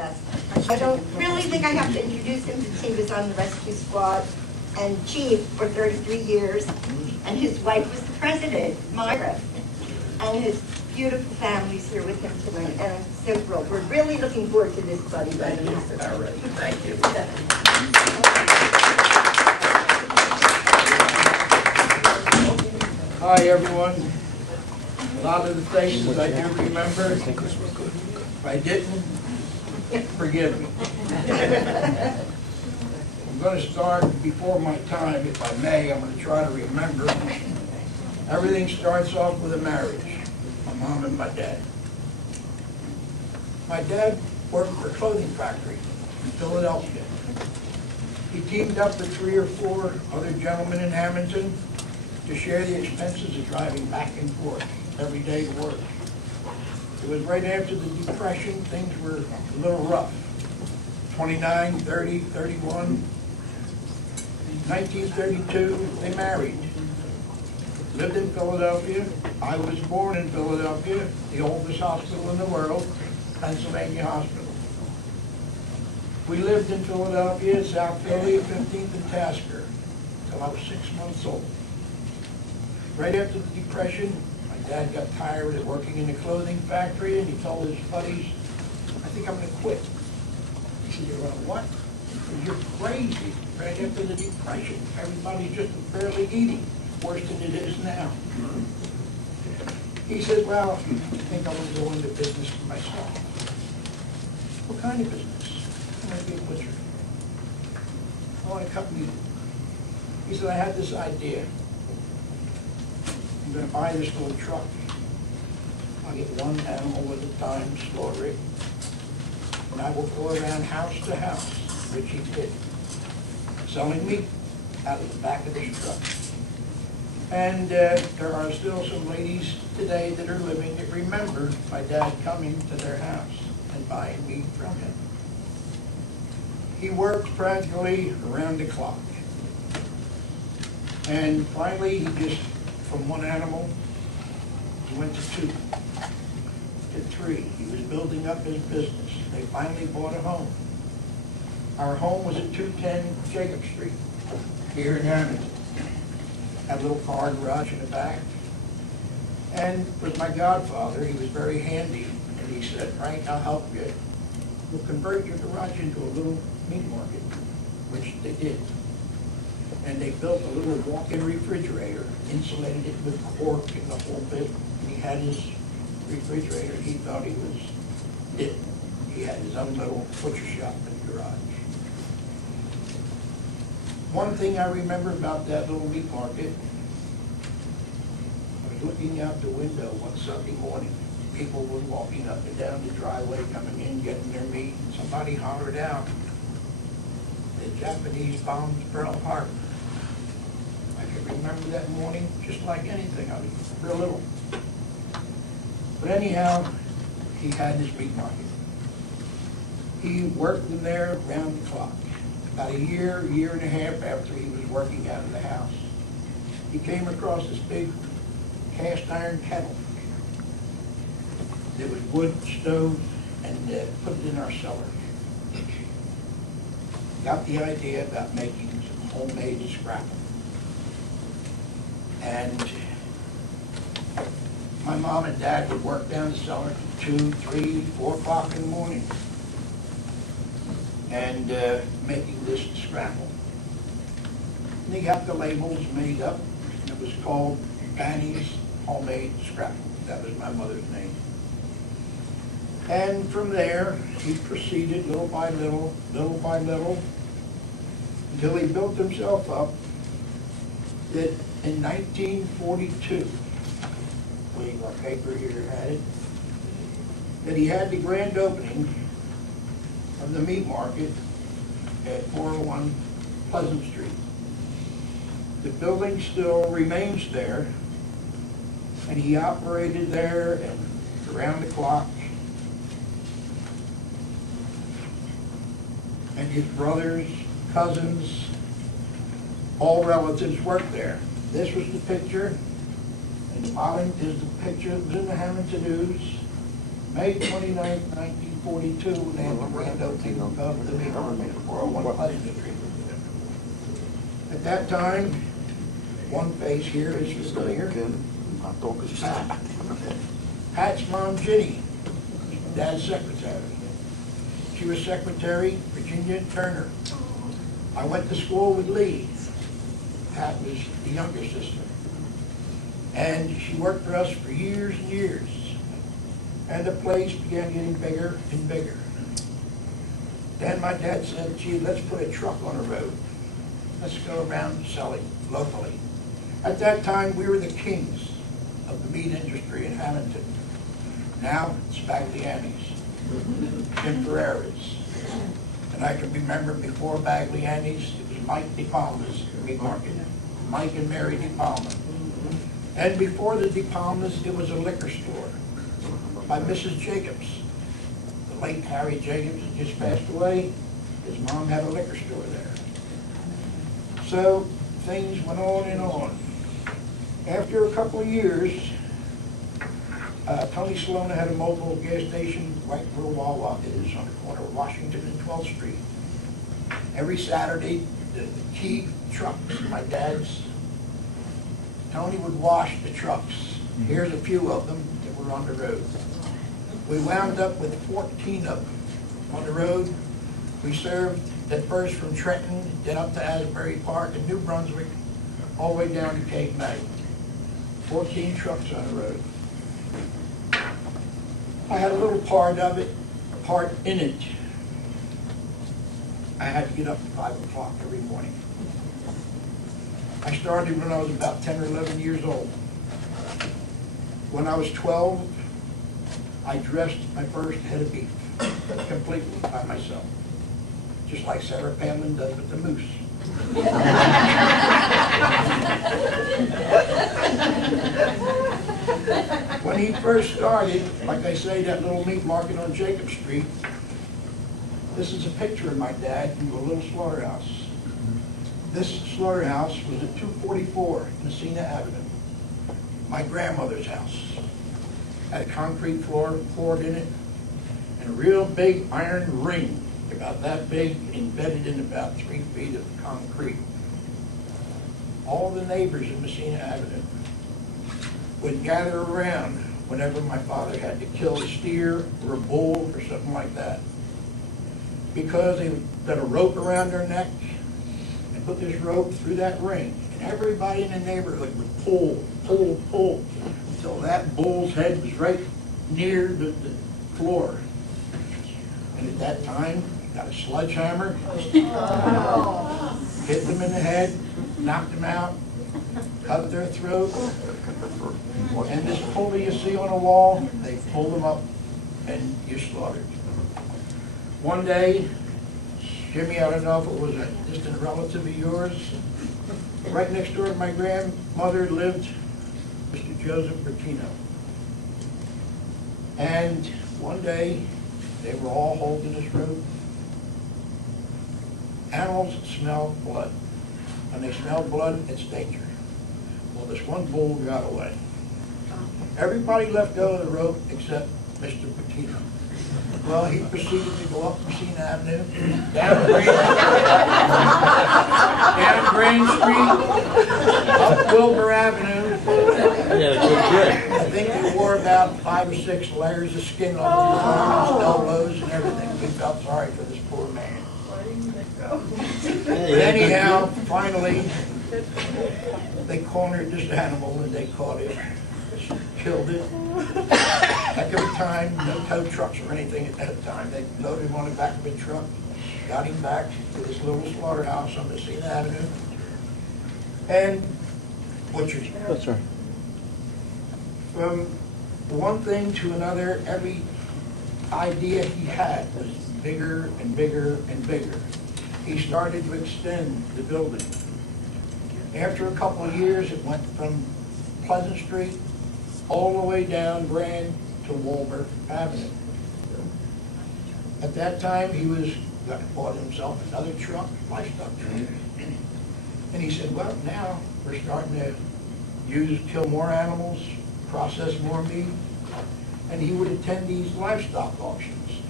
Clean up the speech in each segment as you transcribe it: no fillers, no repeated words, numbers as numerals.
Yes. I don't really think I have to introduce him since he was on the rescue squad and chief for 33 years. And his wife was the president, Myra. And his beautiful family's here with him tonight. And I'm so thrilled. We're really looking forward to this, buddy. Thank you. All right. Thank you. Hi, everyone. A lot of the faces I do remember. If I didn't, forgive me. I'm going to start before my time, if I may. I'm going to try to remember. Everything starts off with a marriage, my mom and my dad. My dad worked for a clothing factory in Philadelphia. He teamed up with 3 or 4 other gentlemen in Hammonton to share the expenses of driving back and forth every day to work. It was right after the Depression. Things were a little rough. 29, 30, 31. In 1932, they married. Lived in Philadelphia. I was born in Philadelphia, the oldest hospital in the world, Pennsylvania Hospital. We lived in Philadelphia, South Philly, 15th and Tasker, until I was 6 months old. Right after the Depression, my dad got tired of working in the clothing factory, and he told his buddies, I think I'm going to quit. He said, you're going to what? He said, you're crazy. Right after the Depression, everybody's just barely eating, worse than it is now. He said, well, I think I'm going to go into business for myself. What kind of business? I want to be a butcher. I want to cut meat. He said, I had this idea. I'm going to buy this little truck. I'll get one animal at a time, slaughter it, and I will go around house to house, which he did, selling meat out of the back of this truck. And there are still some ladies today that are living that remember my dad coming to their house and buying meat from him. He worked practically around the clock. And finally, he just, from one animal, he went to 2, to 3. He was building up his business. They finally bought a home. Our home was at 210 Jacob Street, here in Hammonton. Had a little car garage in the back. And with my godfather, he was very handy. And he said, Frank, I'll help you. We'll convert your garage into a little meat market, which they did. And they built a little walk-in refrigerator, insulated it with cork and the whole bit. And he had his refrigerator. He thought he was it. He had his own little butcher shop in the garage. One thing I remember about that little meat market, I was looking out the window one Sunday morning. People were walking up and down the driveway, coming in, getting their meat, and somebody hollered out, the Japanese bombed Pearl Harbor. I can remember that morning just like anything. I was real little. But anyhow, he had his meat market. He worked in there around the clock. About a year and a half after he was working out of the house, he came across this big cast iron kettle. There was wood stove, and put it in our cellar. Got the idea about making some homemade scrapple. And my mom and dad would work down the cellar till 2, 3, 4 o'clock in the morning, and making this scrapple. And they got the labels made up, and it was called Fanny's Homemade Scrapple. That was my mother's name. And from there, he proceeded little by little, until he built himself up that in 1942, I believe our paper here had it, that he had the grand opening of the meat market at 401 Pleasant Street. The building still remains there, and he operated there and around the clock. And his brothers, cousins, all relatives worked there. This was the picture, and the bottom is the picture that was in the Hammonton News, May 29, 1942. 1942 when they had the grand opening of the meat market, 401 Pleasant Street. At that time, one face here is familiar. Pat's mom, Ginny, Dad's secretary. She was secretary, Virginia Turner. I went to school with Lee. Pat was the younger sister. And she worked for us for years and years. And the place began getting bigger and bigger. Then my dad said, gee, let's put a truck on the road. Let's go around selling locally. At that time, we were the kings of the meat industry in Hammonton. Now, it's Bagliani's and Ferrera's. And I can remember before Bagliani's, it was Mike De Palma's meat market. Mike and Mary De Palma. And before the De Palmas, it was a liquor store by Mrs. Jacobs. The late Harry Jacobs had just passed away. His mom had a liquor store there. So things went on and on. After a couple of years, Tony Salona had a mobile gas station right where Wawa is on the corner of Washington and 12th Street. Every Saturday, the key trucks, my dad's, Tony would wash the trucks. Here's a few of them that were on the road. We wound up with 14 of them on the road. We served at first from Trenton, then up to Asbury Park and New Brunswick, all the way down to Cape May. 14 trucks on the road. I had a little part in it. I had to get up at 5 o'clock every morning. I started when I was about 10 or 11 years old. When I was 12, I dressed my first head of beef completely by myself, just like Sarah Palin does with the moose. When he first started, like I say, that little meat market on Jacob Street, this is a picture of my dad from a little slaughterhouse. This slaughterhouse was at 244 Messina Avenue, my grandmother's house. Had a concrete floor poured in it, and a real big iron ring, about that big, embedded in about 3 feet of concrete. All the neighbors in Messina Avenue would gather around whenever my father had to kill a steer or a bull or something like that, because they would put a rope around their neck and put this rope through that ring, and everybody in the neighborhood would pull until that bull's head was right near the floor. And at that time, got a sledgehammer, hit them in the head, knocked them out, cut their throat, and this pulley you see on the wall, they pull them up and you're slaughtered. One day, Jimmy, I don't know if it was a distant relative of yours, right next door to my grandmother lived Mr. Joseph Bertino. And one day, they were all holding this rope. Animals smell blood. When they smell blood, it's danger. Well, this one bull got away. Everybody let go of the rope except Mr. Bertino. Well, he proceeded to go up Messina Avenue, down Grand Street, up Wilbur Avenue. I think he wore about 5 or 6 layers of skin on his arms, elbows, and everything. We felt sorry for this poor man. But anyhow, finally, they cornered this animal and they caught it, killed it. Heck of a time, no tow trucks or anything at that time. They loaded him on the back of a truck, got him back to this little slaughterhouse on Messina Avenue, and butchered him. That's right. From one thing to another, every idea he had was bigger and bigger and bigger. He started to extend the building. After a couple of years, it went from Pleasant Street all the way down Grand to Wilbur Avenue. At that time, he bought himself another truck, livestock truck. And he said, well, now we're starting to kill more animals, process more meat. And he would attend these livestock auctions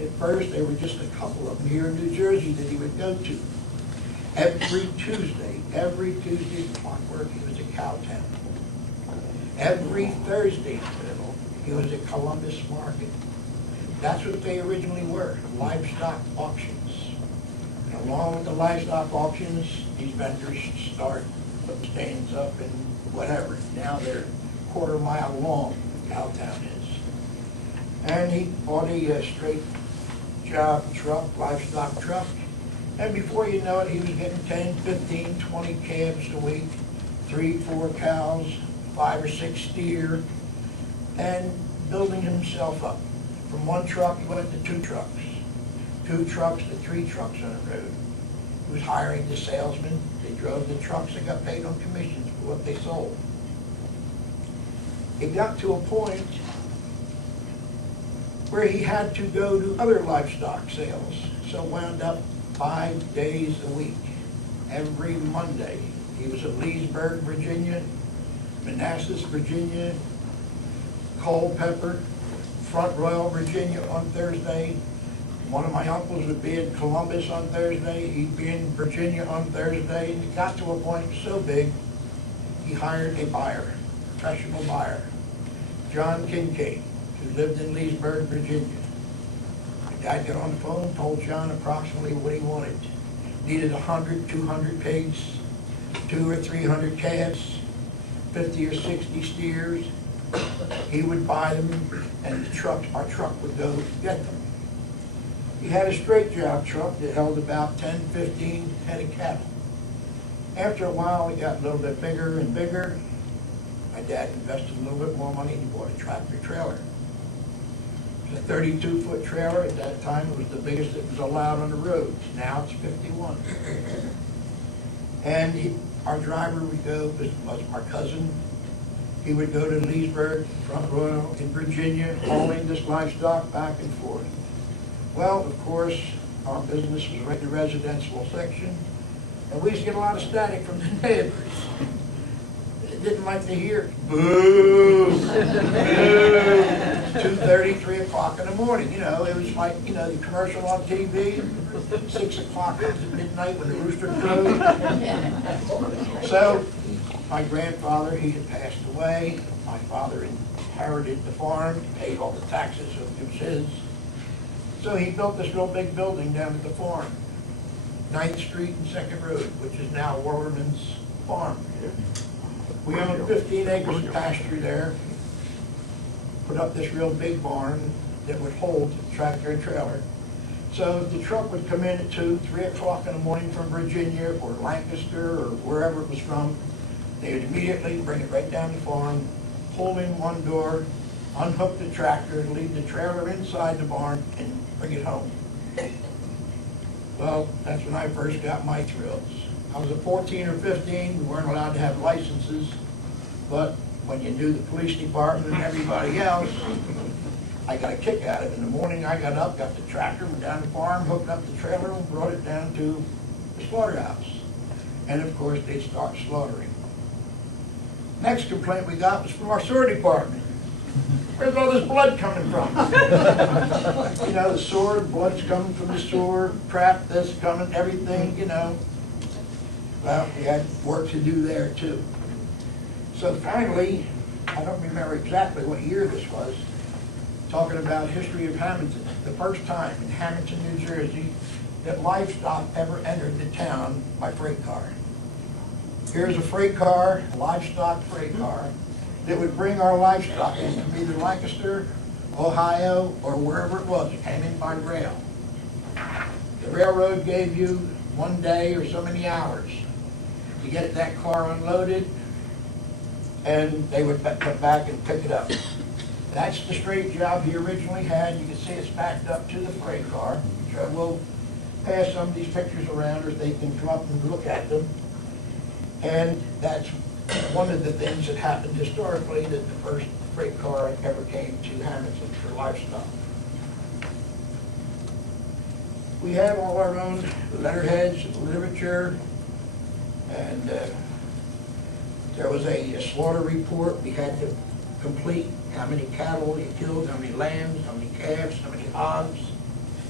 At first, there were just a couple of them here in New Jersey that he would go to. Every Tuesday clockwork, he was at Cowtown. Every Thursday, he was at Columbus Market. That's what they originally were, livestock auctions. And along with the livestock auctions, these vendors start putting stands up and whatever. Now they're quarter-mile long, Cowtown is. And he bought a straight job truck, livestock truck. And before you know it, he was getting 10, 15, 20 calves a week, 3, 4 cows, 5 or 6 steer, and building himself up. From one truck, he went to 2 trucks. 2 trucks to 3 trucks on the road. He was hiring the salesmen. They drove the trucks and got paid on commissions for what they sold. It got to a point where he had to go to other livestock sales. So wound up 5 days a week. Every Monday, he was at Leesburg, Virginia, Manassas, Virginia, Culpeper, Front Royal, Virginia on Thursday. One of my uncles would be in Columbus on Thursday. He'd be in Virginia on Thursday. And it got to a point so big, he hired a buyer, professional buyer, John Kincaid, who lived in Leesburg, Virginia. The guy got on the phone, told John approximately what he wanted. Needed 100, 200 pigs, 200 or 300 calves, 50 or 60 steers. He would buy them, and our truck would go get them. He had a straight job truck that held about 10, 15 head of cattle. After a while, it got a little bit bigger and bigger. My dad invested a little bit more money and he bought a tractor trailer. It was a 32-foot trailer. At that time, it was the biggest that was allowed on the roads. Now it's 51. And our driver would go, this was our cousin. He would go to Leesburg, Front Royal in Virginia, hauling this livestock back and forth. Well, of course, our business was right in the residential section, and we used to get a lot of static from the neighbors. They didn't like to hear, boo, boo, 2:30, 3 o'clock in the morning. You know, it was like, you know, the commercial on TV, 6 o'clock comes at midnight when the rooster crows. So, my grandfather, he had passed away. My father inherited the farm, paid all the taxes, so it was his. So he built this real big building down at the farm, 9th Street and 2nd Road, which is now Waterman's Farm. We owned 15 acres of pasture there, put up this real big barn that would hold tractor and trailer. So the truck would come in at 2, 3 o'clock in the morning from Virginia or Lancaster or wherever it was from. They would immediately bring it right down the farm, pull in one door, unhook the tractor, leave the trailer inside the barn, and bring it home. Well, that's when I first got my thrills. I was at 14 or 15, we weren't allowed to have licenses, but when you knew the police department and everybody else, I got a kick out of it. In the morning I got up, got the tractor, went down the farm, hooked up the trailer, and brought it down to the slaughterhouse. And of course, they'd start slaughtering. Next complaint we got was from our sewer department. Where's all this blood coming from? You know, the sewer, blood's coming from the sewer, crap, this coming, everything, you know. Well, we had work to do there too. So finally, I don't remember exactly what year this was, talking about history of Hammonton, the first time in Hammonton, New Jersey, that livestock ever entered the town by freight car. Here's a freight car, a livestock freight car, that would bring our livestock in from either Lancaster, Ohio, or wherever it was. It came in by rail. The railroad gave you 1 day or so many hours to get that car unloaded, and they would come back and pick it up. That's the straight job he originally had. You can see it's backed up to the freight car, which I will pass some of these pictures around or they can come up and look at them. And that's one of the things that happened historically, that the first freight car ever came to Hammonton for livestock. We have all our own letterheads, literature, and there was a slaughter report we had to complete: how many cattle you killed, how many lambs, how many calves, how many hogs.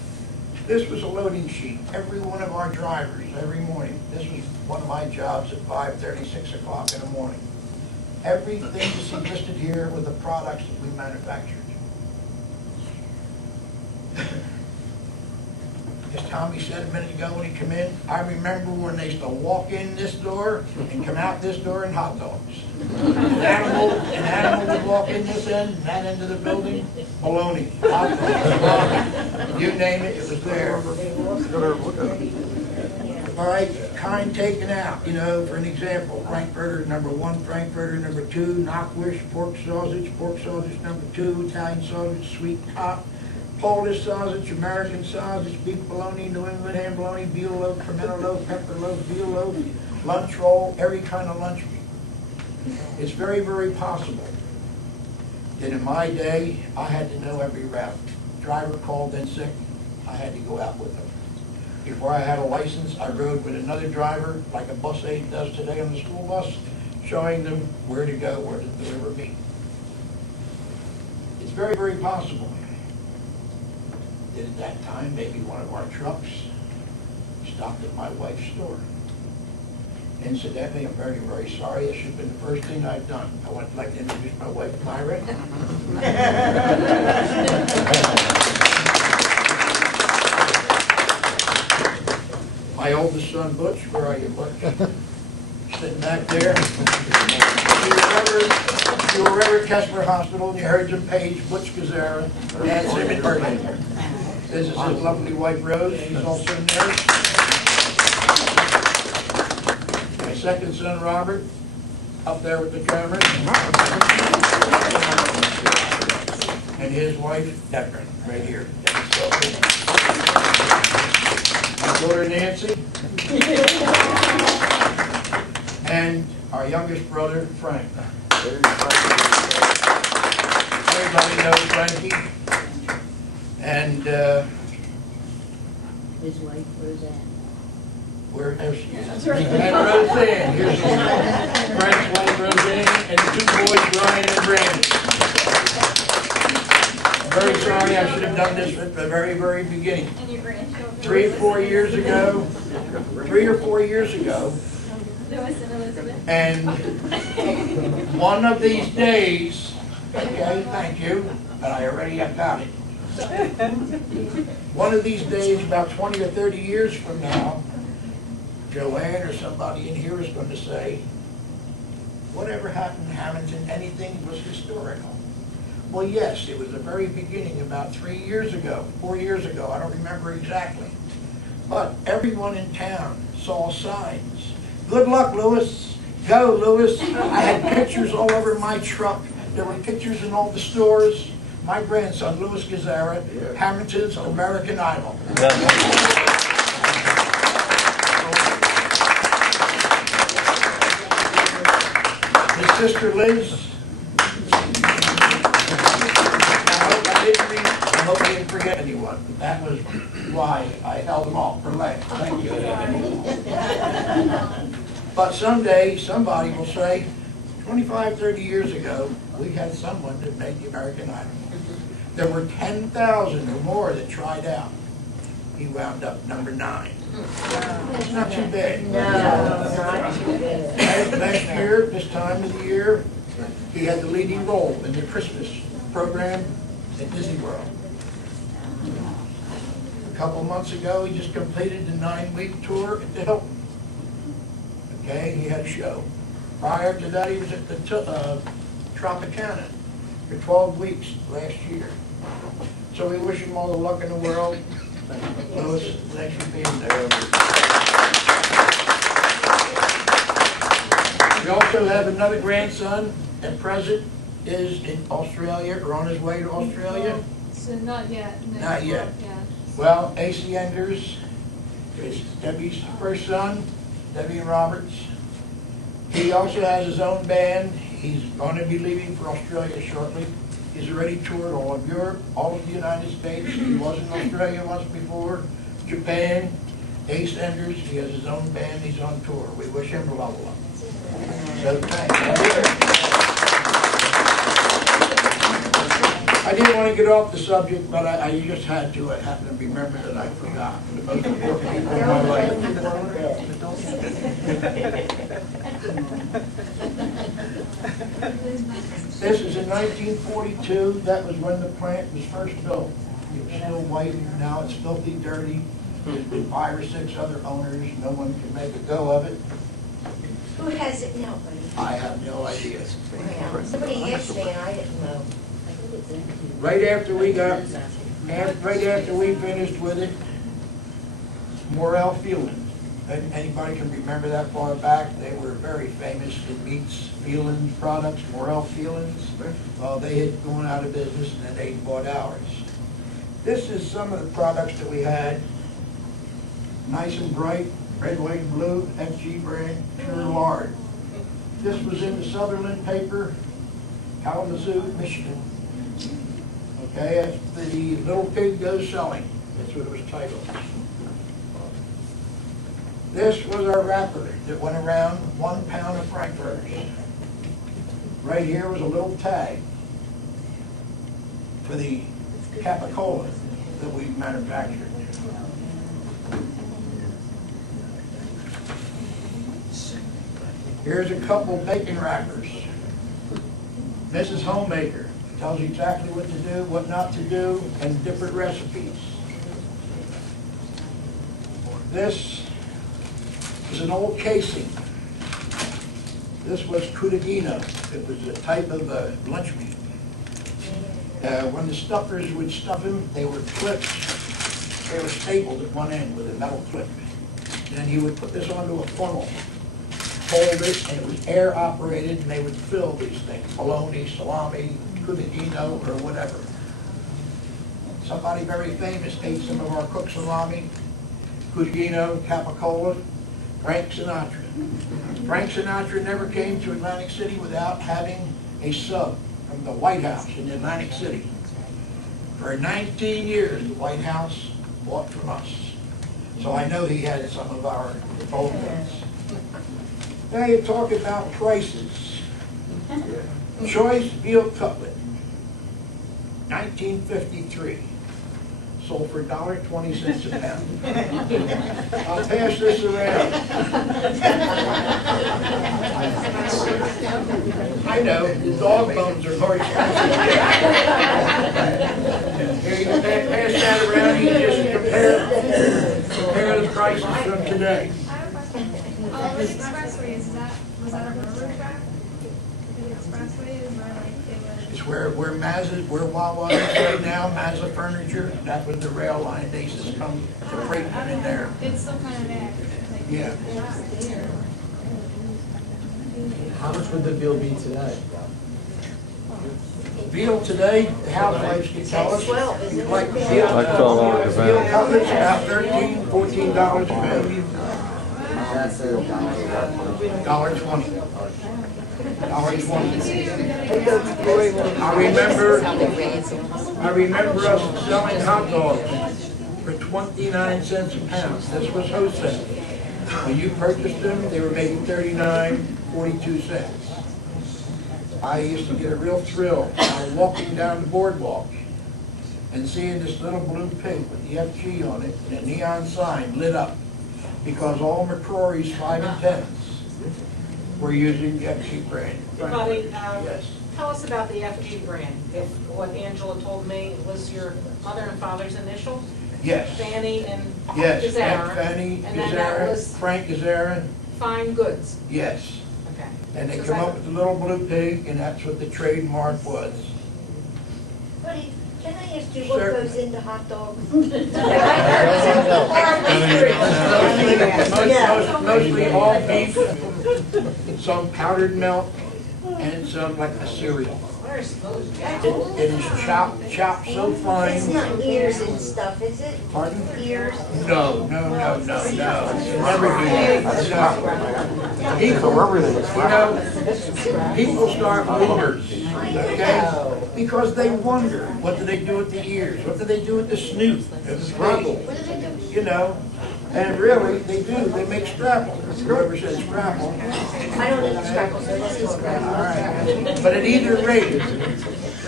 This was a loading sheet. Every one of our drivers, every morning, this was one of my jobs at 5:30, 6 o'clock in the morning. Everything you see listed here were the products that we manufactured. As Tommy said a minute ago when he came in, I remember when they used to walk in this door and come out this door in hot dogs. An animal would walk in this end and that end of the building, bologna, hot dogs, you name it, it was there. All right, kind taken out, you know, for an example, Frankfurter #1, Frankfurter #2, Knockwish, pork sausage #2, Italian sausage, sweet top, Polish sausage, American sausage, beef bologna, New England ham bologna, veal loaf, pimento loaf, pepper loaf, veal loaf, lunch roll, every kind of lunch meat. It's very, very possible that in my day, I had to know every route. Driver called in sick, I had to go out with him. Before I had a license, I rode with another driver, like a bus aide does today on the school bus, showing them where to go, where to deliver meat. It's very, very possible that at that time, maybe one of our trucks stopped at my wife's store. Incidentally, I'm very, very sorry. This should have been the first thing I've done. I would like to introduce my wife, Myra. My oldest son, Butch. Where are you, Butch? Sitting back there. If you were ever at Kessler Hospital and you heard Jim Page, Butch Gazzara, that's him in Berlin. This is his lovely wife, Rose. She's also in there. My second son, Robert, up there with the camera. And his wife, Deborah, right here. My daughter, Nancy. And our youngest brother, Frank. Everybody knows Frankie. And his wife, Roseanne. Where is she? And Roseanne. Here's Frank's wife, Roseanne, and the two boys, Brian and Brandon. I'm very sorry, I should have done this at the very, very beginning. And your grandchildren. 3 or 4 years ago, Louis and Elizabeth. and one of these days, okay, thank you, but I already have got it. One of these days, about 20 or 30 years from now, Joanne or somebody in here is going to say, whatever happened in Hammonton, anything was historical. Well, yes, it was the very beginning, about 3 years ago, 4 years ago, I don't remember exactly. But everyone in town saw signs. Good luck, Louis. Go, Louis. I had pictures all over my truck. There were pictures in all the stores. My grandson, Louis Gazzara, Hammonton's American Idol. His sister Liz. I hope I didn't forget anyone. That was why I held them all for life. Thank you. But someday, somebody will say, 25, 30 years ago, we had someone that made the American Idol. There were 10,000 or more that tried out. He wound up number 9. It's not too bad. No, not too bad. Last year, this time of the year, he had the leading role in the Christmas program at Disney World. A couple months ago, he just completed the 9-week tour at the Hilton. Okay, he had a show. Prior to that, he was at the Tropicana for 12 weeks last year. So we wish him all the luck in the world. Louis, thanks for being there. We also have another grandson at present is in Australia or on his way to Australia. So not yet. No. Not yet. Yeah. Well, A.C. Enders is Debbie's first son, Debbie and Roberts. He also has his own band. He's going to be leaving for Australia shortly. He's already toured all of Europe, all of the United States. He was in Australia once before, Japan. Ace Enders, he has his own band. He's on tour. We wish him a lot of luck. So thanks. I I didn't want to get off the subject, but I just had to. I happened to remember that I forgot the most important people in my life. This is in 1942. That was when the plant was first built. It was still white, now it's filthy dirty. There's been 5 or 6 other owners. No one can make a go of it. Who has it now, buddy? I have no idea. Somebody asked me and I didn't know. Right after we finished with it, Morel Feelings. Anybody can remember that far back? They were very famous in meats, Feelings products, Morel Feelings. Well, they had gone out of business and then they bought ours. This is some of the products that we had. Nice and bright, red, white, and blue, FG brand, pure lard. This was in the Sutherland paper, Kalamazoo, Michigan. Okay, that's the Little Pig Goes Selling. That's what it was titled. This was our wrapper that went around 1 pound of frankfurters. Right here was a little tag for the capicola that we manufactured. Here's a couple bacon wrappers. Mrs. Homemaker tells you exactly what to do, what not to do, and different recipes. This is an old casing. This was Cudagino. It was a type of lunch meat. When the stuffers would stuff him, they were clips. They were stapled at one end with a metal clip. Then he would put this onto a funnel, hold it, and it was air operated, and they would fill these things, bologna, salami, Cudagino, or whatever. Somebody very famous ate some of our cooked salami, Cudagino, capicola, Frank Sinatra. Frank Sinatra never came to Atlantic City without having a sub from the White House in Atlantic City. For 19 years, the White House bought from us. So I know he had some of our old ones. Now you talk about prices. Choice veal cutlet, 1953. Sold for $1.20 a pound. I'll pass this around. I know, the dog bones are very expensive. Here, you can pass that around, you just compare the prices from today. I have a question. Those expressways, was that a railroad track? The expressways were like, they were. It's where Wawa is right now, Mazda Furniture. That was the rail line. They used to come to freight them in there. It's still kind of there. Like, Yeah. How much would the bill be today? Veal today, the housewives can tell us. 12, isn't You it? like veal? Like $12 a Veal pound. cutlets about $13, $14 a pound. That's a $1.20. $1.20. I remember us selling hot dogs for 29 cents a pound. This was wholesale. When you purchased them, they were making 39, 42 cents. I used to get a real thrill walking down the boardwalk and seeing this little blue pig with the FG on it and a neon sign lit up, because all McCrory's 5 and 10s were using the FG brand. Buddy, Yes. tell us about the FG brand. If what Angela told me was your mother and father's initials, Yes. Fanny and Yes. Gazzara. Aunt Fanny, And then that Gazzara, was Frank Gazzara. Fine Goods. Yes. Okay. And they So come that- up with the little blue pig, and that's what the trademark was. Buddy, can I ask you what Sure. goes into hot dogs? Mostly all beef, some powdered milk, and some like a cereal. Where's those? It is chopped so It's fine. not ears and stuff, is it? Pardon? Ears? No. Never do that. No. People start rumors, okay? Because they wonder, what do they do with the ears? What do they do with the snoot? The struggle, What do they do? you know? And really, they do. They make scrapple. Whoever said scrapple. I don't eat scrapple, so this is All scrapple. right. But at either rate,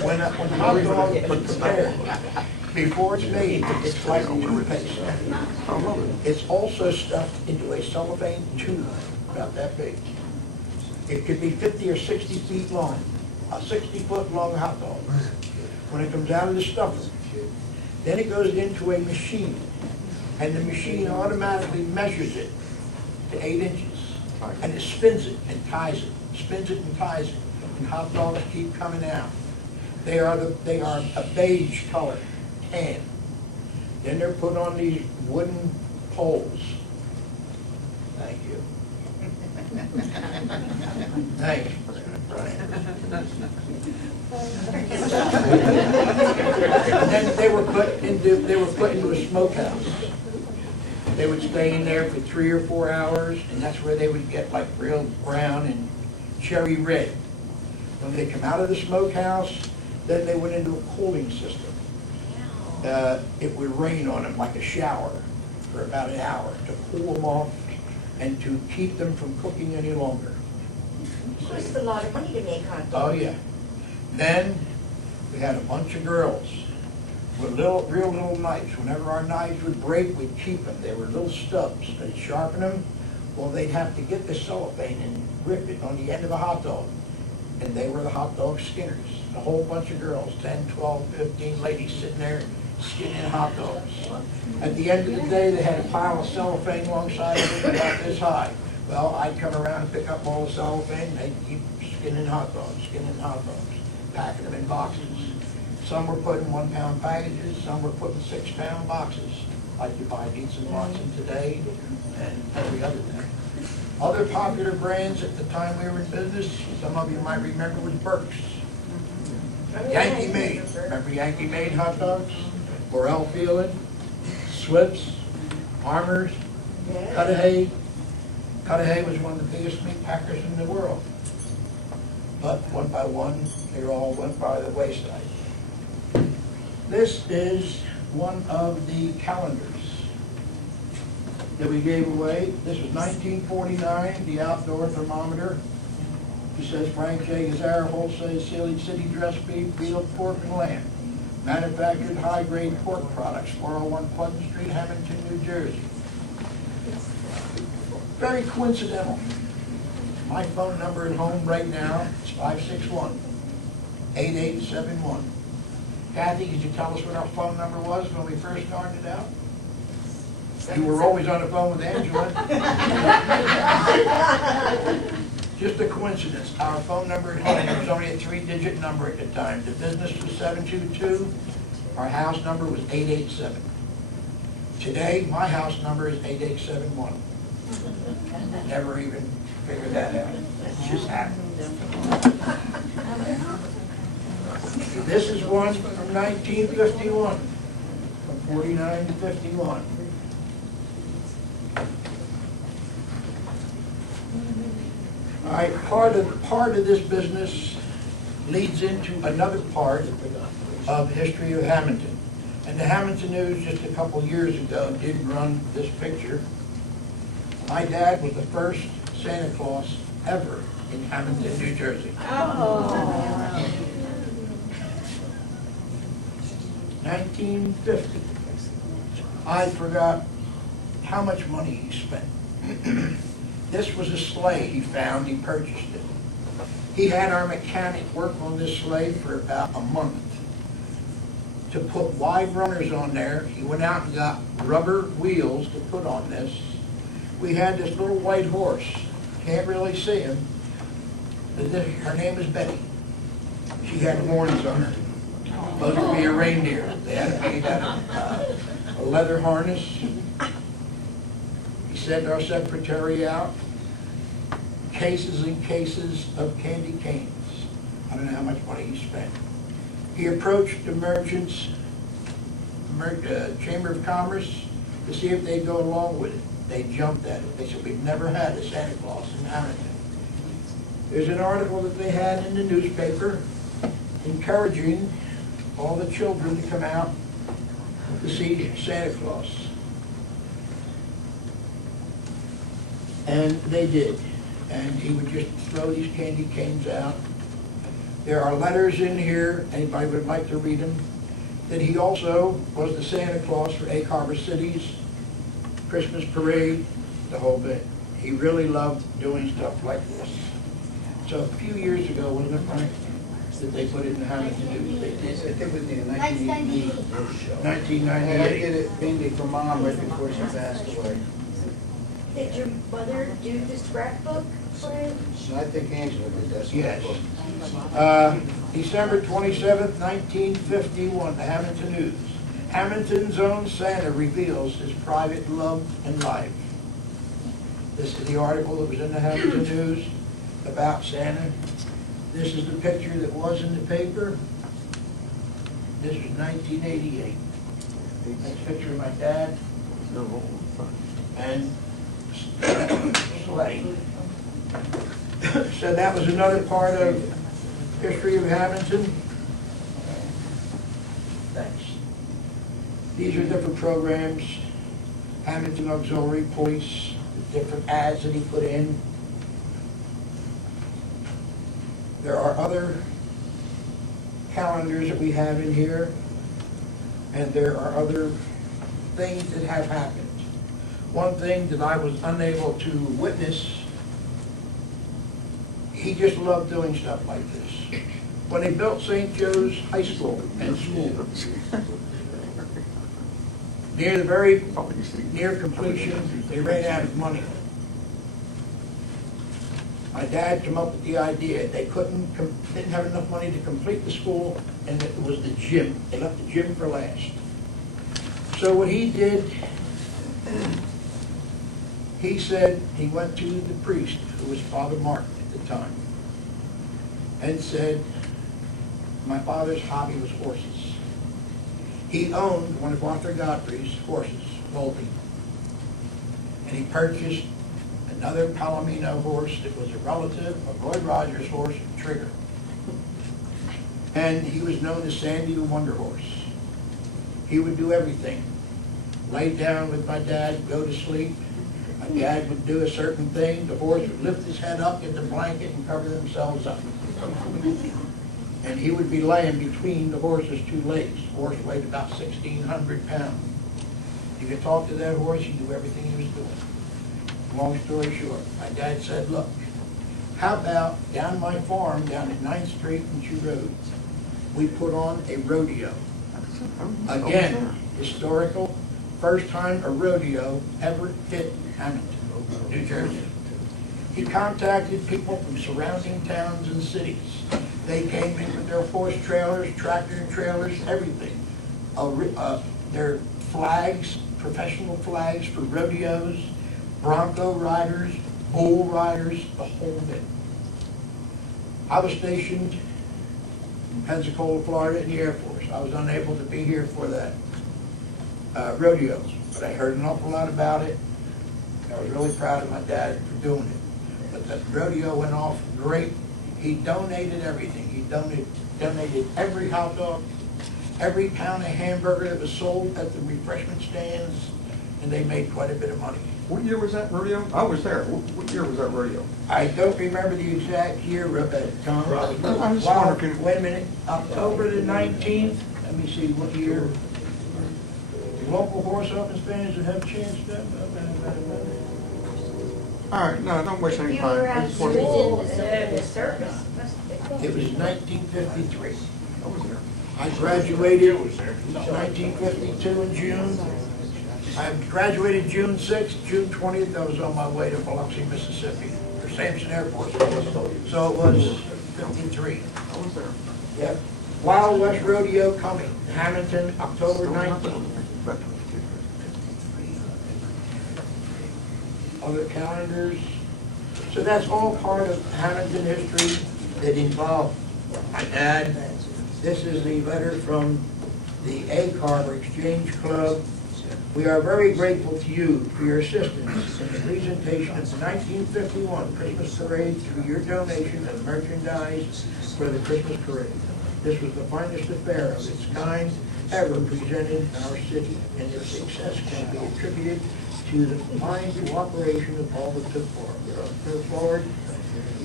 when hot dog is prepared, before it's made, it's like toothpaste. It's also stuffed into a cellophane tube about that big. It could be 50 or 60 feet long, a 60-foot long hot dog. When it comes out of the stuffer, then it goes into a machine, and the machine automatically measures it to 8 inches, and it spins it and ties it, spins it and ties it, and hot dogs keep coming out. They are a beige color, tan. Then they're put on these wooden poles. Thank you. Thanks, Brian. And then they were put into a smokehouse. They would stay in there for 3 or 4 hours, and that's where they would get like real brown and cherry red. When they come out of the smokehouse, then they went into a cooling system. It would rain on them like a shower for about an hour to cool them off and to keep them from cooking any longer. It costs a lot of money to make hot dogs. Oh, yeah. Then we had a bunch of girls with real little knives. Whenever our knives would break, we'd keep them. They were little stubs. They'd sharpen them. Well, they'd have to get the cellophane and rip it on the end of a hot dog. And they were the hot dog skinners. A whole bunch of girls, 10, 12, 15 ladies sitting there skinning hot dogs. At the end of the day, they had a pile of cellophane alongside of it about this high. Well, I'd come around and pick up all the cellophane, and they'd keep skinning hot dogs, packing them in boxes. Some were put in 1-pound packages, some were put in 6-pound boxes, like you buy Dietz and Watson today and every other day. Other popular brands at the time we were in business, some of you might remember, was Burke's. Yankee Made. Remember Yankee Made hot dogs? Morel Fielding, Swifts, Armours, Cudahy. Cudahy was one of the biggest meat packers in the world. But one by one, they all went by the wayside. This is one of the calendars that we gave away. This was 1949, the outdoor thermometer. It says Frank J. Gazzara, wholesale sealing city dress beef, veal, pork, and lamb. Manufactured high-grade pork products, 401 Pleasant Street, Hammonton, New Jersey. Very coincidental. My phone number at home right now is 561-8871. Kathy, could you tell us what our phone number was when we first started out? You were always on the phone with Angela. Just a coincidence. Our phone number at home was only a 3-digit number at the time. The business was 722. Our house number was 887. Today, my house number is 8871. Never even figured that out. It just happened. This is one from 1951, from 49 to 51. All right, part of this business leads into another part of the history of Hammonton. And the Hammonton News just a couple years ago did run this picture. My dad was the first Santa Claus ever in Hammonton, New Jersey. 1950. I forgot how much money he spent. This was a sleigh he found, he purchased it. He had our mechanic work on this sleigh for about a month. To put wide runners on there, he went out and got rubber wheels to put on this. We had this little white horse. Can't really see him. Her name is Betty. She had horns on her. Supposed to be a reindeer. They had a leather harness. He sent our secretary out cases and cases of candy canes. I don't know how much money he spent. He approached the merchants, Chamber of Commerce, to see if they'd go along with it. They jumped at it. They said, we've never had a Santa Claus in Hammonton. There's an article that they had in the newspaper encouraging all the children to come out to see Santa Claus. And they did. And he would just throw these candy canes out. There are letters in here, anybody would like to read them, that he also was the Santa Claus for Egg Harbor City's Christmas parade, the whole bit. He really loved doing stuff like this. So a few years ago, wasn't it, Frank, that they put it in the Hammonton News? They did. I think it was in 1988. 1998. I did it mainly for Mom right before she passed away. Did your mother do the scrapbook for him? And I think Angela did that. Yes. December 27th, 1951, the Hammonton News. Hammonton's own Santa reveals his private love and life. This is the article that was in the Hammonton News about Santa. This is the picture that was in the paper. This was 1988. That's a picture of my dad and sleigh. So that was another part of history of Hammonton. Thanks. These are different programs. Hammonton Auxiliary Police, the different ads that he put in. There are other calendars that we have in here, and there are other things that have happened. One thing that I was unable to witness, he just loved doing stuff like this. When they built St. Joe's High School and school, near completion, they ran out of money. My dad came up with the idea, they didn't have enough money to complete the school, and it was the gym. They left the gym for last. So what he did, he said, he went to the priest, who was Father Martin at the time, and said, my father's hobby was horses. He owned one of Arthur Godfrey's horses, Volpe, and he purchased another Palomino horse that was a relative of Roy Rogers' horse, Trigger. And he was known as Sandy the Wonder Horse. He would do everything. Lay down with my dad, go to sleep. My dad would do a certain thing. The horse would lift his head up, get the blanket, and cover themselves up. And he would be laying between the horse's two legs. The horse weighed about 1,600 pounds. You could talk to that horse, you knew everything he was doing. Long story short, my dad said, look, how about down my farm, down at 9th Street and Shoe Road, we put on a rodeo. Again, historical, first time a rodeo ever hit Hammonton, New Jersey. He contacted people from surrounding towns and cities. They came in with their horse trailers, tractor trailers, everything. Their flags, professional flags for rodeos, bronco riders, bull riders, the whole bit. I was stationed in Pensacola, Florida in the Air Force. I was unable to be here for that rodeos, but I heard an awful lot about it. I was really proud of my dad for doing it. But the rodeo went off great. He donated everything. He donated every hot dog, every pound of hamburger that was sold at the refreshment stands, and they made quite a bit of money. What year was that rodeo? I was there. What year was that rodeo? I don't remember the exact year, Tom. I just Wow, wonder if you- wait a minute, October the 19th, let me see what year. Local horse open fans that have a chance to. All right, no, don't waste any You were time. I at just wanted to- school in the circus. It was 1953. I was there. I graduated 1952 in June. I graduated June 6th, June 20th, I was on my way to Biloxi, Mississippi, or Sampson Air Force Base. So it was 53. I was there. Yep. Wild West Rodeo coming, Hammonton, October 19th. Other calendars. So that's all part of Hammonton history that involved my dad. This is the letter from the Egg Harbor Exchange Club. We are very grateful to you for your assistance in the presentation of the 1951 Christmas Parade through your donation of merchandise for the Christmas Parade. This was the finest affair of its kind ever presented in our city, and its success can be attributed to the fine cooperation of all that took forward to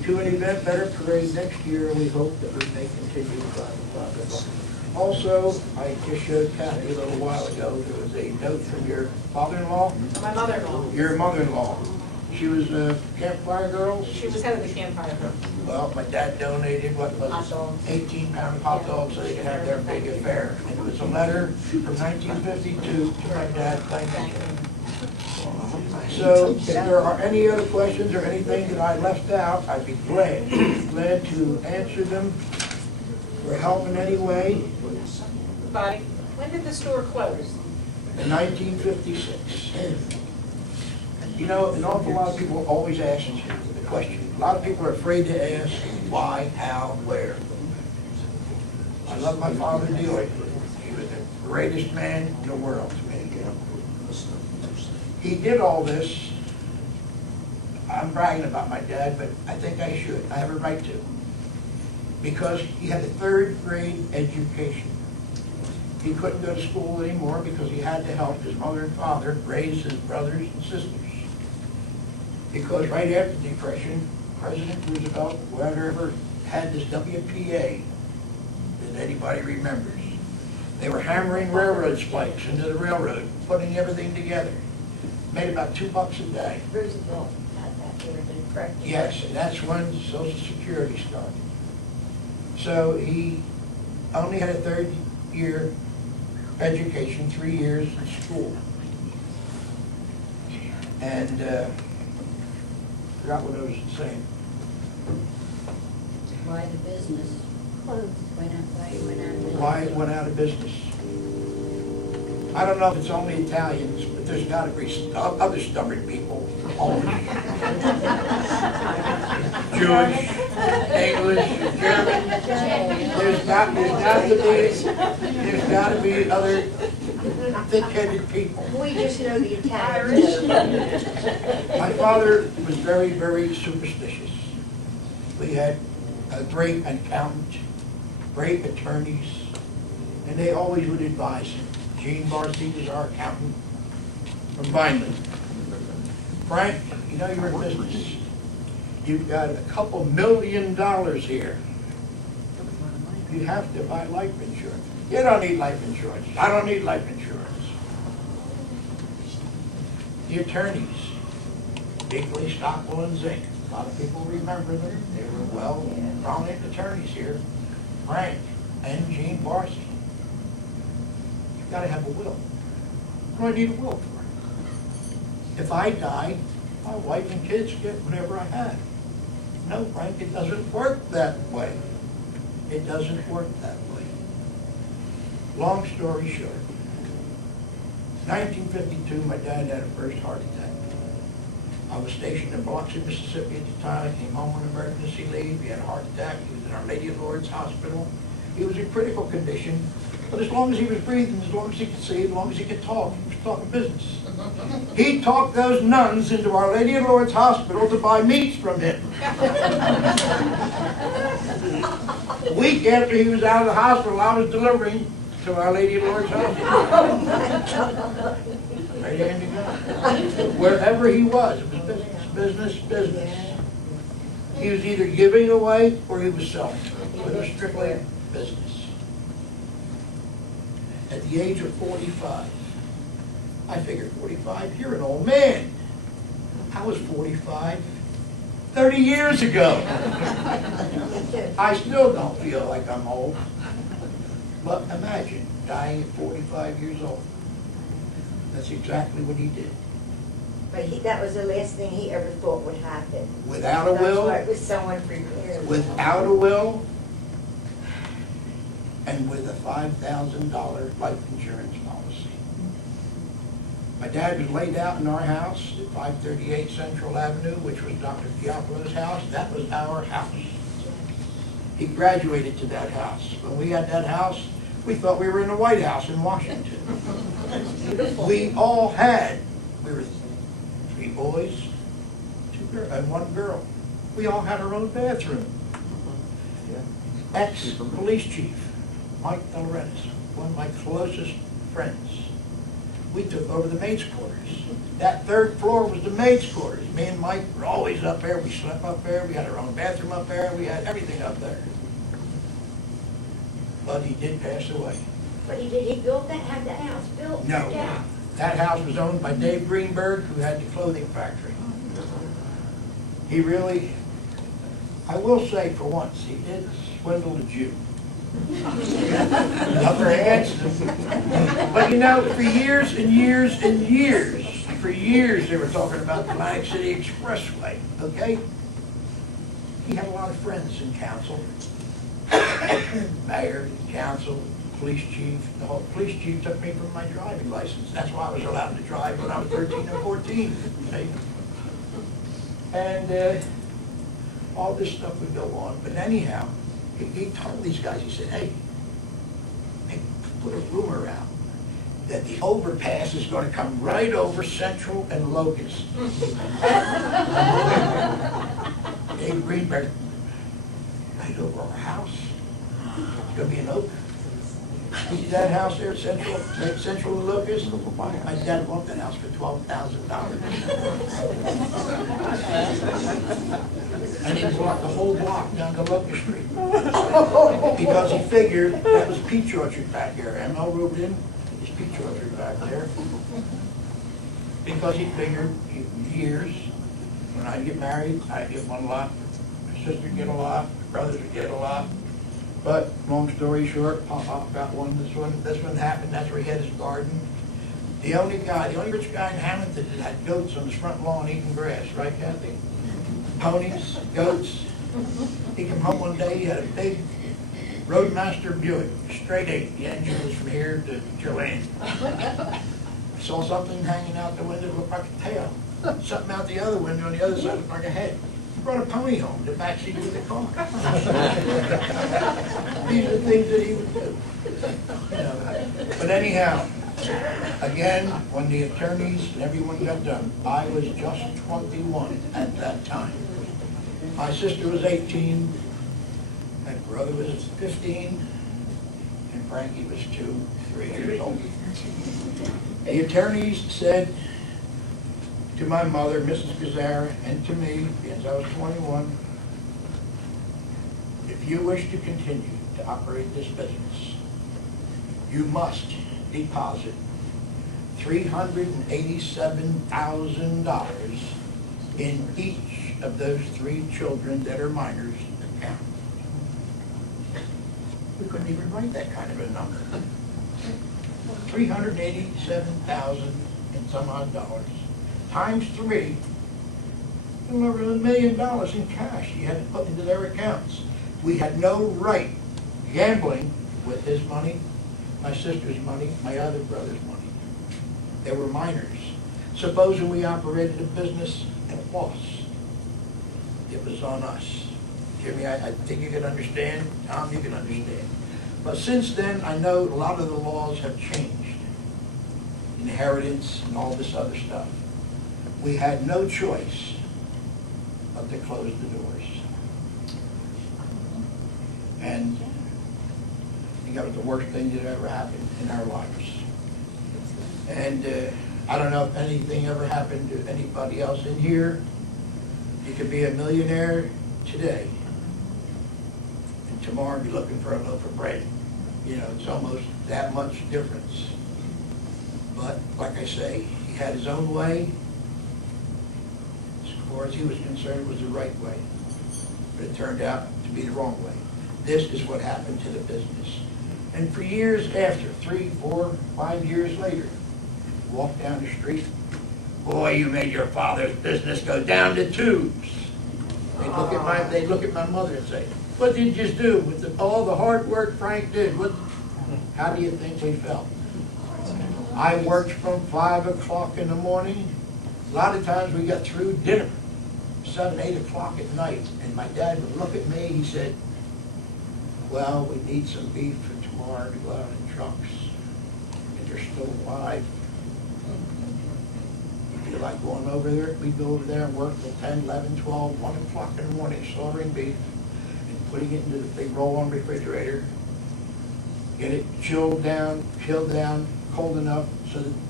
to an event better parade next year. We hope that we may continue to drive the progress. Also, I just showed Kathy a little while ago, there was a note from your father-in-law, My mother-in-law, your mother-in-law. She was a campfire girl. she was head of the campfire group. Well, my dad donated, what was Hot it, dogs. 18-pound hot dogs so they could have their big affair. And it was a letter from 1952 to my dad thanking him. So if there are any other questions or anything that I left out, I'd be glad to answer them or help in any way. Buddy, when did the store close? In 1956. You know, an awful lot of people always ask the question. A lot of people are afraid to ask why, how, where. I love my father dearly. He was the greatest man in the world to me. He did all this. I'm bragging about my dad, but I think I should. I have a right to. Because he had a third grade education. He couldn't go to school anymore because he had to help his mother and father raise his brothers and sisters. Because right after the Depression, President Roosevelt, whatever, had this WPA that anybody remembers. They were hammering railroad spikes into the railroad, putting everything together. Made about $2 a day. Roosevelt had that during the Depression. Yes, and that's when Social Security started. So he only had a third year education, 3 years in school. And forgot what I was saying. Why the business Closed. went out, why it went out of business? Why it went out of business. I don't know if it's only Italians, but there's got to be other stubborn people. Polish, Jewish, English, German. There's got to be other thick-headed people. We just know the Italians. My father was very, very superstitious. We had a great accountant, great attorneys, and they always would advise him. Gene Barcy was our accountant from Vineland. Frank, you know you're in business. You've got a couple $1 million here. You have to buy life insurance. You don't need life insurance. I don't need life insurance. The attorneys, Bigley, Stockwell, and Zink. A lot of people remember them. They were well prominent attorneys here. Frank and Gene Barcy. You've got to have a will. What do I need a will for? If I die, my wife and kids get whatever I have. No, Frank, it doesn't work that way. It doesn't work that way. Long story short, 1952, my dad had a first heart attack. I was stationed in Biloxi, Mississippi at the time. I came home on emergency leave. He had a heart attack. He was in Our Lady of Lourdes Hospital. He was in critical condition, but as long as he was breathing, as long as he could see, as long as he could talk, he was talking business. He talked those nuns into Our Lady of Lourdes Hospital to buy meats from him. A week after he was out of the hospital, I was delivering to Our Lady of Lourdes Hospital. Right hand to God. Wherever he was, it was business, business, business. He was either giving away or he was selling. It was strictly business. At the age of 45, I figured 45, you're an old man. I was 45 30 years ago. I still don't feel like I'm old. But imagine dying at 45 years old. That's exactly what he did. But that was the last thing he ever thought would happen. Without a will, That's why it was someone prepared. without a will, and with a $5,000 life insurance policy. My dad was laid out in our house at 538 Central Avenue, which was Dr. Giappolo's house. That was our house. He graduated to that house. When we had that house, we thought we were in the White House in Washington. We all had, we were 3 boys, 2 girls, and 1 girl. We all had our own bathroom. Ex-police chief, Mike Delarentis, one of my closest friends. we took over the maids' quarters. That third floor was the maids' quarters. Me and Mike were always up there. We slept up there. We had our own bathroom up there. We had everything up there. But he did pass away. But he built that, had that house built? No. Yeah. That house was owned by Dave Greenberg, who had the clothing factory. He really, I will say for once, he did swindle a Jew. Upper hands. But you know, for years and years and years, they were talking about the Atlantic City Expressway, okay? He had a lot of friends in council. Mayor, council, police chief. The whole police chief took me from my driving license. That's why I was allowed to drive when I was 13 or 14. Okay? And all this stuff would go on. But anyhow, he told these guys, he said, hey, put a rumor out that the overpass is going to come right over Central and Locust. Dave Greenberg, right over our house. It's going to be an oak. See that house there, Central and Locust? My dad bought that house for $12,000. And he bought the whole block down to Locust Street. Because he figured that was peach orchard back there. M.L. Rubin, his peach orchard back there. Because he figured years, when I get married, I'd get one lot, my sister would get a lot, my brothers would get a lot. But, long story short, Pop got this one happened, that's where he had his garden. The only rich guy in Hammonton that had goats on his front lawn eating grass, right, Kathy? Ponies, goats. He came home one day, he had a big Roadmaster Buick, straight 8. The engine was from here to Joanne. I saw something hanging out the window, looked like a tail. Something out the other window on the other side looked like a head. He brought a pony home, the back seat of the car. These are the things that he would do. You know. But anyhow, again, when the attorneys and everyone got done, I was just 21 at that time. My sister was 18, my brother was 15, and Frankie was 3 years old. The attorneys said to my mother, Mrs. Gazzara, and to me, because I was 21, if you wish to continue to operate this business, you must deposit $387,000 in each of those 3 children that are minors account. We couldn't even write that kind of a number. $387,000 and some odd dollars. Times 3, a little over $1 million in cash you had to put into their accounts. We had no right gambling with his money, my sister's money, my other brother's money. They were minors. Supposing we operated a business at a loss, it was on us. Jimmy, I think you can understand. Tom, you can understand. But since then, I know a lot of the laws have changed. Inheritance and all this other stuff. We had no choice but to close the doors. And I think that was the worst thing that ever happened in our lives. And I don't know if anything ever happened to anybody else in here. You could be a millionaire today, and tomorrow be looking for a loaf of bread. You know, it's almost that much difference. But like I say, he had his own way. As far as he was concerned, it was the right way. But it turned out to be the wrong way. This is what happened to the business. And for years after, 3, 4, 5 years later, walk down the street, boy, you made your father's business go down the tubes. They'd look at my mother and say, what did you just do with all the hard work Frank did? How do you think we felt? I worked from 5 o'clock in the morning. A lot of times we got through dinner, 7, 8 o'clock at night, and my dad would look at me, he said, well, we need some beef for tomorrow to go out in trucks, and they're still alive. If you like going over there, we'd go over there and work till 10, 11, 12, 1 o'clock in the morning, slaughtering beef, and putting it into the big roll-on refrigerator, get it chilled down, cold enough so that